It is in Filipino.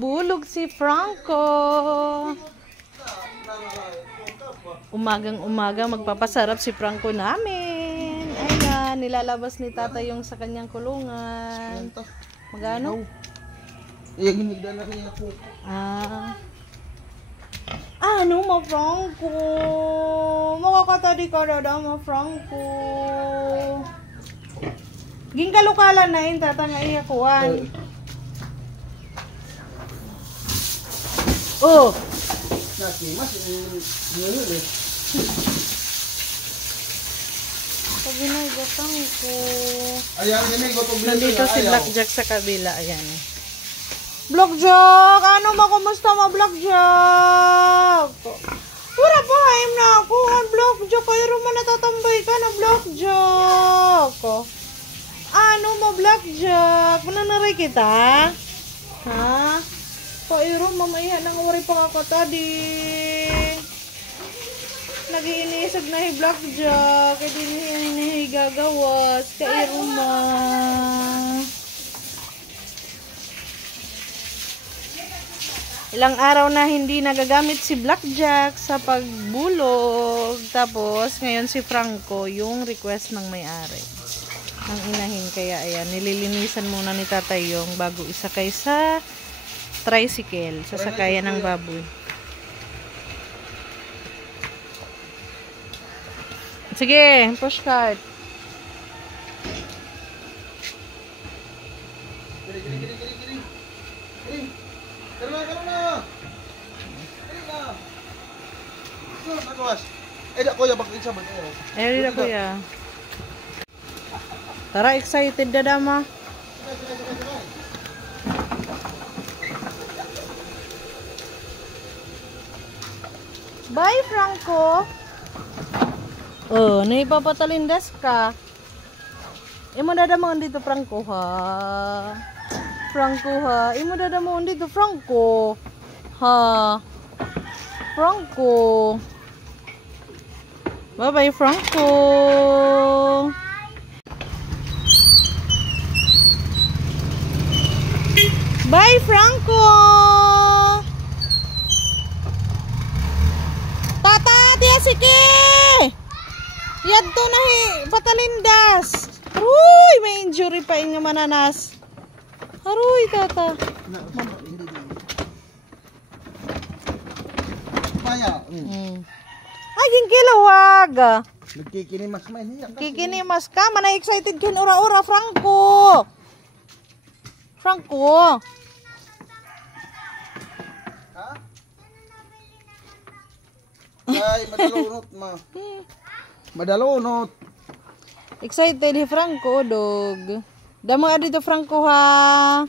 Bulog si Franco. Umagang-umaga magpapasarap si Franco namin. Ayan, nilalabas ni tata yung sa kanyang kulungan. Magano? Ano mo, Franco? Makakatadi ka na mo, Franco. Gingkalukalan na yun, tata nga iyakuan. Oh! Sabi na, gatang ko. Nandito si Blackjack sa kabila. Ayan. Blackjack! Ano mo? Kumusta mo, Blackjack? Wala pa, haim na ako. Blackjack, kayo naman natatambay ka na, Blackjack. Ano mo, Blackjack? Mananaray kita? Ha? Kairo, mamaya nang wari pa ako tadi. Nag-iinisag na hi Blackjack. Kaya din gagawas. Kairo ma. Ilang araw na hindi nagagamit si Blackjack sa pagbulog. Tapos, ngayon si Franco, yung request ng may-ari. Ang inahin. Kaya, ayan, nililinisan muna ni tatay yung bago isakay sa tricycle, sasakayan ng baboy. Sige, push cart. Kuya. Tara, excited na dama. Bye, Franco. Oh, naipapatalindas ka. Imo dadamon dito, Franco, ha? Franco, ha? Imo dadamon dito, Franco. Ha? Franco. Bye-bye, Franco. Bye, Franco. Sige! Yadto na patalindas. Aruy! May injury pa inyo mananas. Aruy, tata. Ay, gingkilawag. Nagkikinimas man. Kikinimas ka. Mana excited kin ura-ura, Franco. Franco. Ay, madalunot ma. Madalunot. Excited ni Franco, dog. Damo nga dito, Franco, ha.